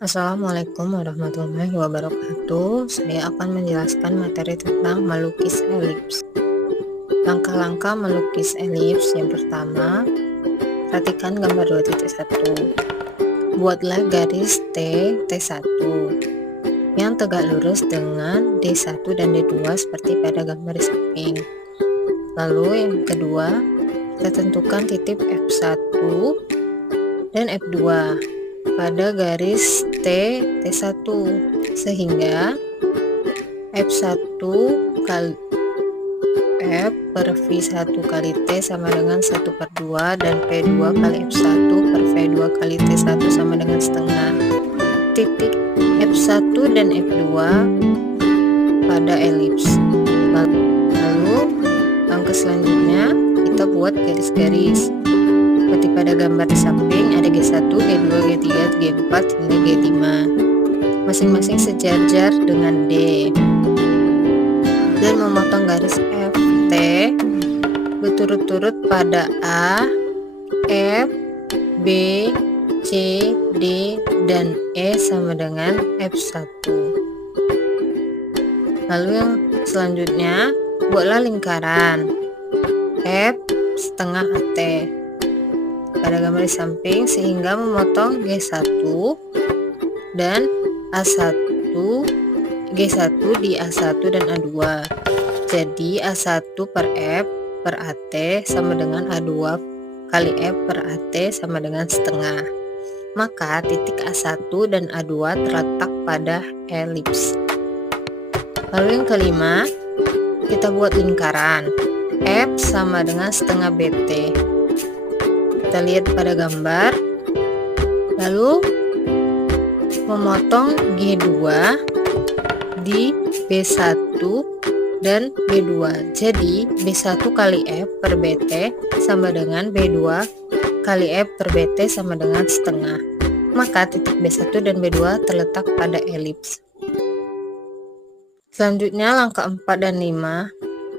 Assalamualaikum warahmatullahi wabarakatuh. Saya akan menjelaskan materi tentang melukis elips. Langkah-langkah melukis elips. Yang pertama, perhatikan gambar 2.1. Buatlah garis T1 yang tegak lurus dengan D1 dan D2 seperti pada gambar di samping. Lalu yang kedua, kita tentukan titik F1 dan F2 pada garis T1 sehingga F1 kali F per V1 kali T sama dengan 1/2 dan P2 kali F1 per V2 kali T1 sama dengan setengah. Titik F1 dan F2 pada elips. Lalu langkah selanjutnya kita buat garis-garis seperti pada gambar di samping. Ada G1, G2, G3, G4 hingga G5, masing-masing sejajar dengan D, dan memotong garis FT berturut-turut pada A, F, B, C, D, dan E sama dengan F1. Lalu yang selanjutnya, buatlah lingkaran F setengah AT pada gambar di samping sehingga memotong G1 dan A1, G1 di A1 dan A2. Jadi A1 per F per AT sama dengan A2 kali F per AT sama dengan setengah. Maka titik A1 dan A2 terletak pada elips. Lalu yang kelima, kita buat lingkaran F sama dengan setengah BT. Kita lihat pada gambar, lalu memotong G2 di B1 dan B2. Jadi B1 kali F per BT sama dengan B2 kali F per BT sama dengan setengah. Maka titik B1 dan B2 terletak pada elips. Selanjutnya langkah 4 dan 5.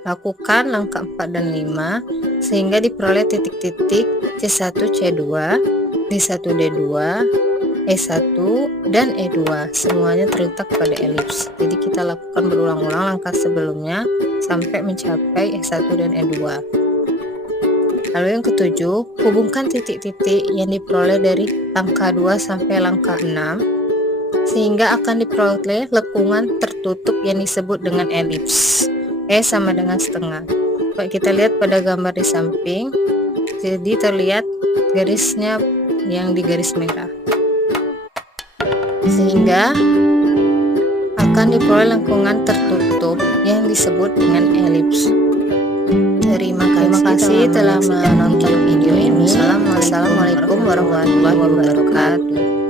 Lakukan langkah 4 dan 5 sehingga diperoleh titik-titik C1 C2, D1 D2, E1 dan E2. Semuanya terletak pada elips. Jadi kita lakukan berulang-ulang langkah sebelumnya sampai mencapai E1 dan E2. Lalu yang ketujuh, hubungkan titik-titik yang diperoleh dari langkah 2 sampai langkah 6 sehingga akan diperoleh lekungan tertutup yang disebut dengan elips. E sama dengan setengah. Baik, kita lihat pada gambar di samping. Jadi terlihat garisnya yang di garis merah. Sehingga akan diperoleh lengkungan tertutup yang disebut dengan elips. Terima kasih telah menonton video ini. Assalamualaikum warahmatullahi wabarakatuh.